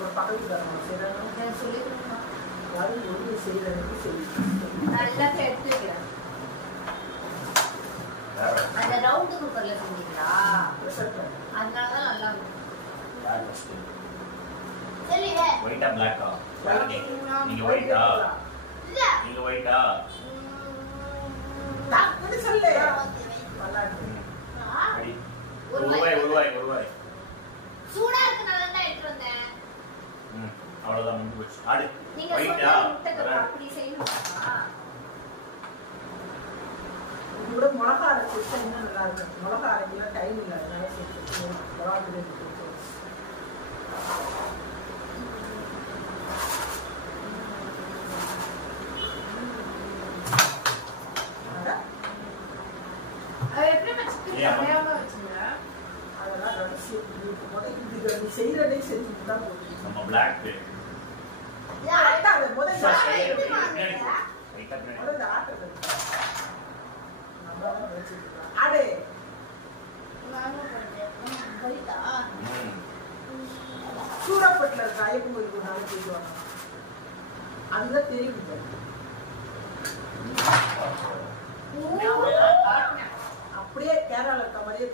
ஒரு பக்கத்து தரணும் செய்யறாங்க சொல்லி யாரும் ஒன்று செய்யறதுக்கு சொல்லி நல்லா எடுத்து வைக்கிறேன். அந்த ரவுண்டு குக்கர்ல செஞ்சீங்களா? அதனாலதான் நல்லா இருக்கும். சரி ஒயிட்டா பிளாக்கா? நீங்க ஒயிட்டா? இல்ல நீங்க ஒயிட்டா? டாக்டர் சொல்லு. நல்லா ஒரு வாய். சூடா இருக்கனால தான் எடுத்து வந்தேன். அவ்வளவுதான் முடிஞ்சு போச்சு. ஆடு. நீங்க ஒயிட்டா? அப்படி செய்யணுமா? கூட மிளகா அரைச்சி வச்சா இன்னும் நல்லா இருக்கும். மிளகா அரைக்கலாம் டைம் இல்லை, அதனால சேர்த்து மிளகாட்டு அதெல்லாம் நீ செய்யறதே செஞ்சுட்டு தான் போகுது. நம்ம பிளாக் சூடாப்பட்டில் இருக்க ஐயப்பன் கோயிலுக்கு ஒரு நாள் போயிட்டு வாங்க. அதுதான் தெரியும். அப்படியே கேரளால இருக்க மாதிரியே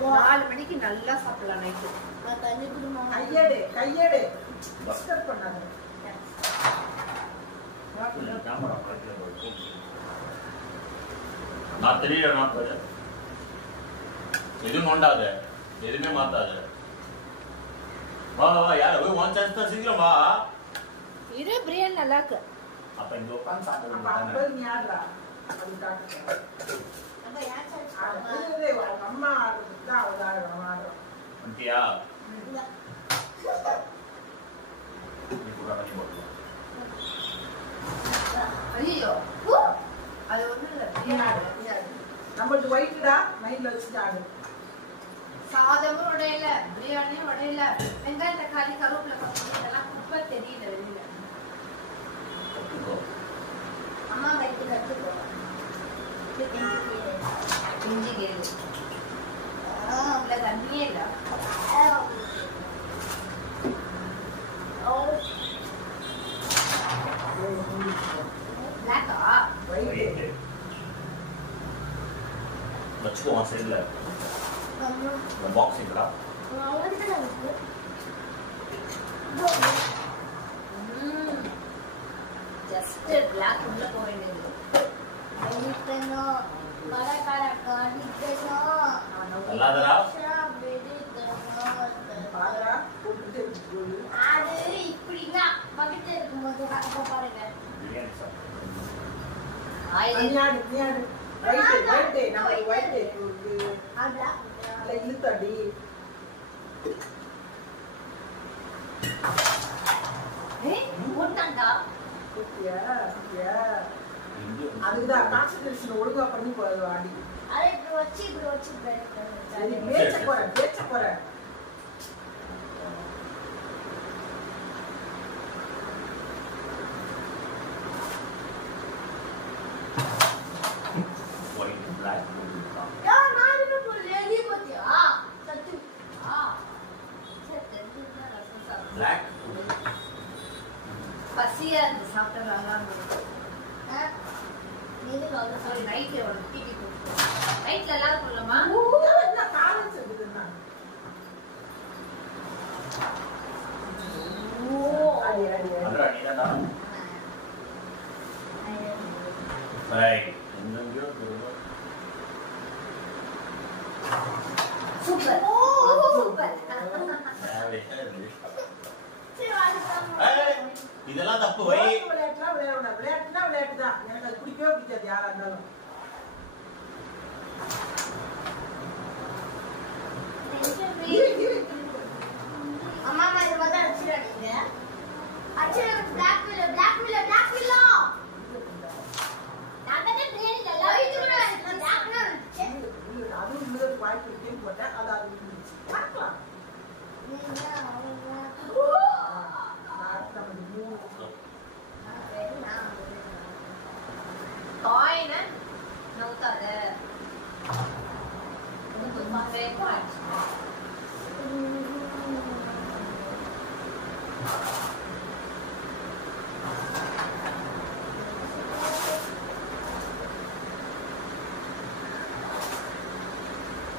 4 மணிக்கு நல்லா சாப்பிடலாம். நைட்டு கையேடு டிஸ்டர்ப் பண்ணாத. நான் தெரியல. எதுவும் நோண்டாத, எதுவுமே மாத்தாத. வா யார போய் ஒன் சான்ஸ் தான் சீக்கிரம் வா. இது பிரியாணி நல்லா இருக்கு. அப்ப இங்க உட்கார்ந்து சாப்பிடுங்க. அப்ப நீ ஆடுறா. அது காட்டு. நம்ம யார் சான்ஸ் அம்மா ஆடுறதுக்கு தான் அவங்க ஆடுறோம். வந்துட்டியா? ஐயோ அது ஒண்ணும் இல்ல. நம்மளுக்கு ஒயிட்டா மைண்ட்ல வச்சுட்டு ஆடு. சாதமும் உடையல, பிரியாணியும் உடையல, வெங்காயம் தக்காளி கருவேப்பிலை இதெல்லாம் குப்பை தெரியல வெளியில. அம்மா வயிற்று கற்றுக்கோ. இஞ்சி கேளு. அவ்வளோ தண்ணியே இல்லை. பிளாக்கா? ஒயிட் வச்சுக்கோ சைடுல. இந்த பாக்ஸ் இருக்கா? ஜஸ்ட் பிளாக் உள்ள போக வேண்டியது. அல்லாதடா. பாதரா போட்டுட்டு போடு. அது இப்படினா பக்கத்துல இருக்கும்போது பாருங்க. பிரியாணி சாப்பிடு. நீயாடு ஒயிட் நம்ம ஒயிட் ஆடா இல்ல இழுத்தடி. போட்டாண்டா. அதுதான் கான்சன்ட்ரேஷன் ஒழுங்கா பண்ணி போறது ஆடி. அதை இப்படி வச்சு சரி பேச்ச போறேன். ஒயிட் பிளாக் பிளாக் பசியா இருந்து சாப்பிடலாம். நைட்ல நைட்ல எல்லாரும் சொல்லலாமா? காலேஜ் இருக்குதுன்னா அதுடா நீதானா? ரைட். எங்கெங்கயோ போறோம். Super super. இதெல்லாம் தப்பு வை. விளையாட்டுனா விளையாட்டு தான். எனக்கு அது பிடிக்கவே பிடிக்காது யாரா இருந்தாலும். அம்மா இது வந்து அடிச்சிடாதீங்க. அடிச்சிட பிளாக் மில்லர் நான் தான் பிரியாணி நல்லா இது கூட பிளாக் மில்லர் அதுவும் இன்னொரு வாய்ப்பு இருக்குன்னு போட்டேன். அது பார்க்கலாம். காயின நவுத்தாத.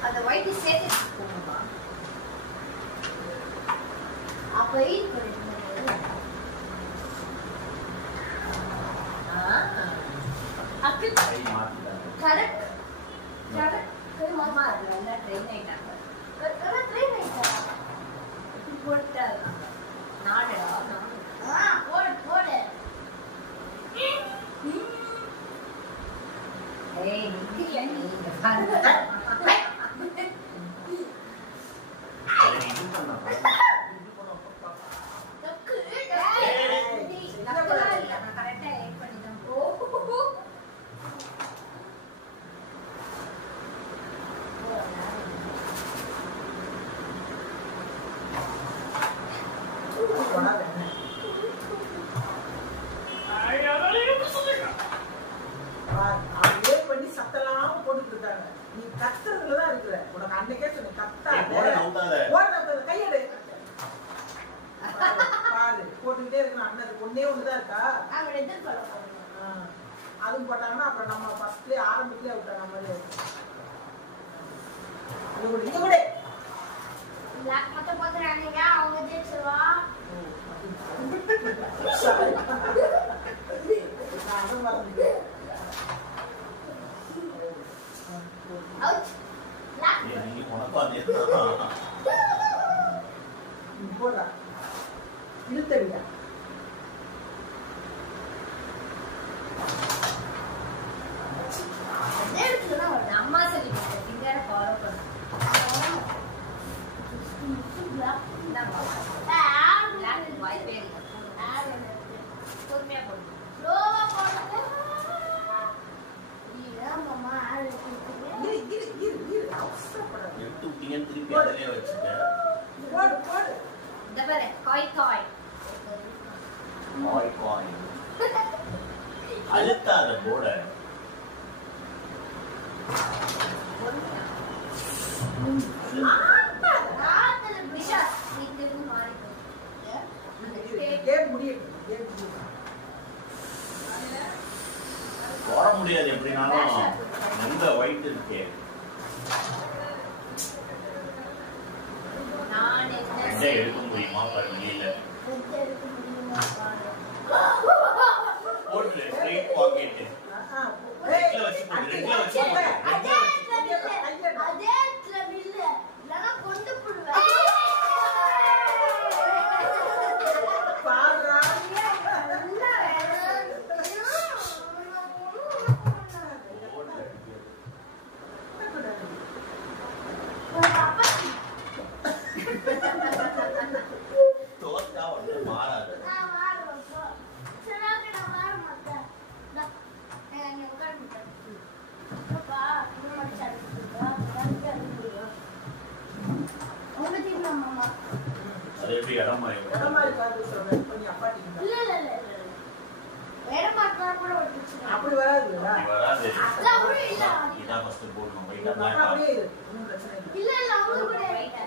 அந்த ஒயிட் சேர்த்து போகணுமா? அப்ப வெயிட் பண்ணிட்டு அக்கு கை மாத்திட்டாங்க. கரெக்ட் கரெக்ட் கை மாமா அது நல்லா ட்ரெயின் ஆயிட்டாங்க. ட்ரெயின் ஆயிட்டாங்க. போட்டாங்க. நாடா போடு போடு. ஏய் நிக்கியா நீ பாருங்க. அதை நீ இது பண்ணா பாரு. தக்கு ஏய் நக்கலா இல்ல நான் கரெக்ட்டா ஏட் பண்ணிட்டேன். ஓ பண்ணி சத்தெல்லாம் போட்டுட்டு இருக்காங்க. நீ கத்துறதுலதான் இருக்கிற. உனக்கு அன்னைக்கே சொன்ன கத்தாத கையெடு பாரு போட்டுக்கிட்டே இருக்கணும். அண்ணன் ஒன்னே ஒண்ணுதான் இருக்கா. அதுவும் போட்டாங்கன்னா அப்புறம் நம்ம ஃபர்ஸ்ட்லயே ஆரம்பத்திலே விட்டாங்க மாதிரி. இது கூட லாக் மத்த போடுறானீங்க அவங்க ஜெயிச்சுவா. நான் மறந்துட்டேன். அவுட் லாக் நீ உனக்கு அதே போடா இழுத்த விட நேரத்துல ஒரு அம்மா சொல்லி ஃபிங்கரை ஃபாலோ பண்ணு. லாக் வாய் பேரு பொறுமையா போடு. ஸ்லோவா போடு. அவசரப்படாது. எடுத்து விட்டீங்கன்னு திருப்பி அதிலே வச்சுட்டேன். போடு போடு. இந்த பாரு காய் காய் காய் காய் அழுத்தாத போட. ஆத்துல பிஷா இந்த மாறி கேம் முடியட்டும். கேம் முடியட்டும். போட முடியாது எப்படினாலும் எந்த ஒயிட் இருக்கே. நான் என்ன எடுக்க முடியுமா பாரு வெளியில எடுக்க முடியுமா பாரு. போட்டு ஸ்ட்ரைட் பாக்கெட் ரெட்ல வச்சு போடு. ரெட்ல வச்சு போடு. அதே ட்ரபிள் இல்லனா கொண்டு போடுவேன். பாருடா. தோத்தா வந்து மாறாது. அது எப்படி இடம் மாறி இடமா இருக்காது சொல்றேன். இப்ப நீ அப்பாட்டிங்க. அப்படி வராதுல்ல. அப்படி வராது. அப்படி இல்ல. இதான் ஃபர்ஸ்ட் போடணும். ஒயிட்டா அப்பா பிளாக்கா? அப்படியே இரு. ஒண்ணும் பிரச்சனை இல்லை. இல்ல அவங்க கூட வெயிட்.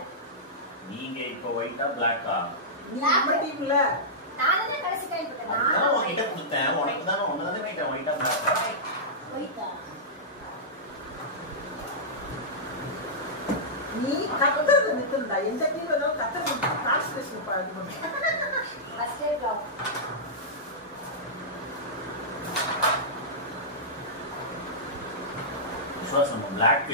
நீங்க இப்ப ஒயிட்டா பிளாக்கா? நீ நம்ம டீம்ல நானே கடைசி கை போட்டேன். நான் உன்கிட்ட கொடுத்தேன். உனக்கு தானே ஒண்ணுதானே கேட்டேன் ஒயிட்டா பிளாக்கா. வெயிட்டா. நீ கத்துறது நிறுத்தா. எந்த டீம் ஏதாவது கத்துறது கான்சன்ட்ரேஷன் பண்ணு. First day block. விசுவாசம் பிளாக்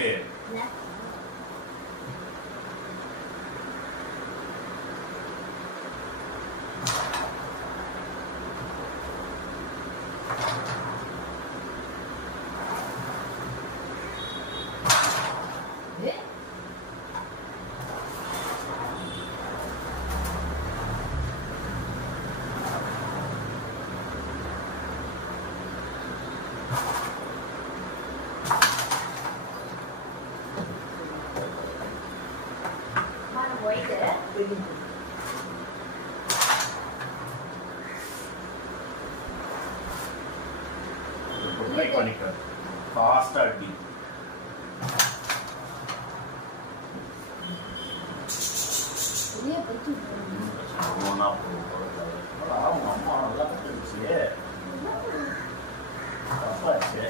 ட்ரை பண்ணிக்க. ஃபாஸ்டா அடி. 40 அவங்க அம்மா நல்லா கற்றுச்சு தப்பாச்சு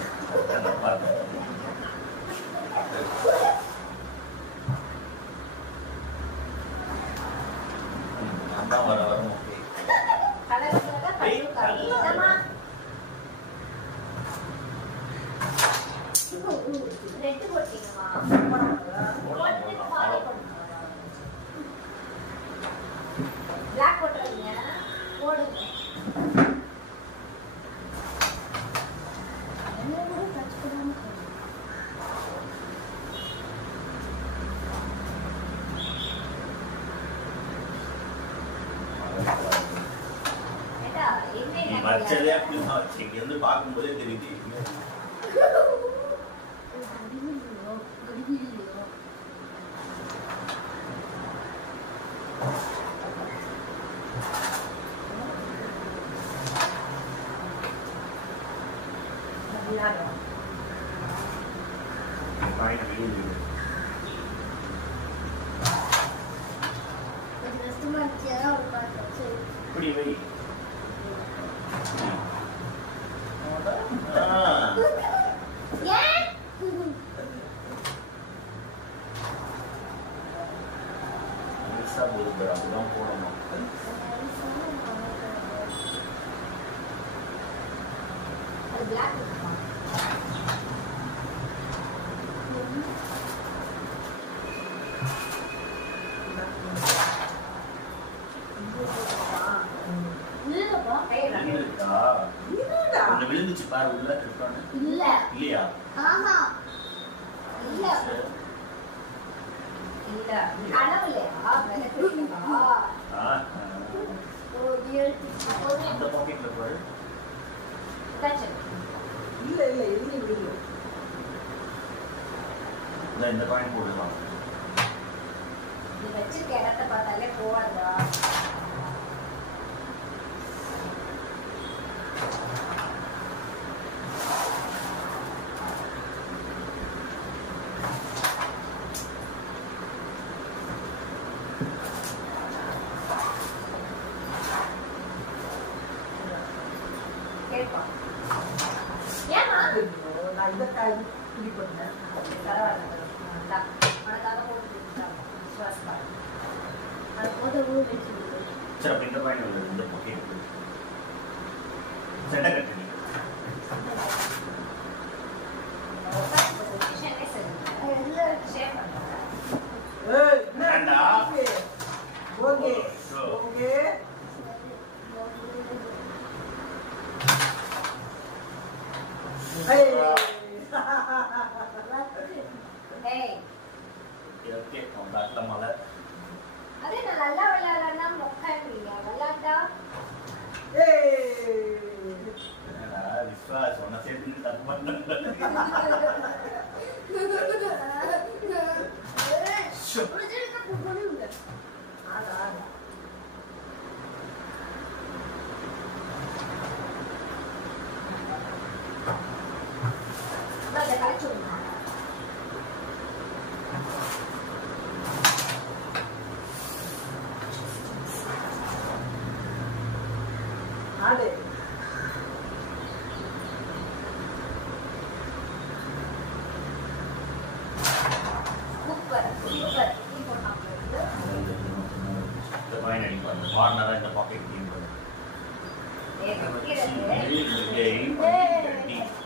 நான் வர வரும் ஓகே ரெண்டு போட்டீங்கம்மா பிளாக் போட்டுறீங்க போடுங்க நீ வச்சதே அப்படிமா வச்சு இங்க இருந்து பார்க்கும்போதே தெரியுது இப்படி வை அப்படிதான் போடணும் விழுந்துச்சு பாரு உள்ள இல்லையா அந்த பாக்கெட்ல பாரு இல்ல இல்ல எதுவும் விழுது இந்த பாயிண்ட் போடலாம் நீ வச்சிருக்க இடத்தை பார்த்தாலே போவாதா நான் இந்த காய் பிடி பண்ணேன் சரி அப்ப இந்த பாயிண்ட் வந்து இந்த பாக்கெட் செட்ட கட்டி okay okay Hey. Hey. Okay, kita malah. Ada nak lalla wala mokkan dia. Wala dah. Hey. Nah, bisa, soalnya saya tidak dapat. Ada. Ada kacung. Ada. Super. Kita main ini kan, warna dan the pocket game. Eh, kira-kira. Ini game.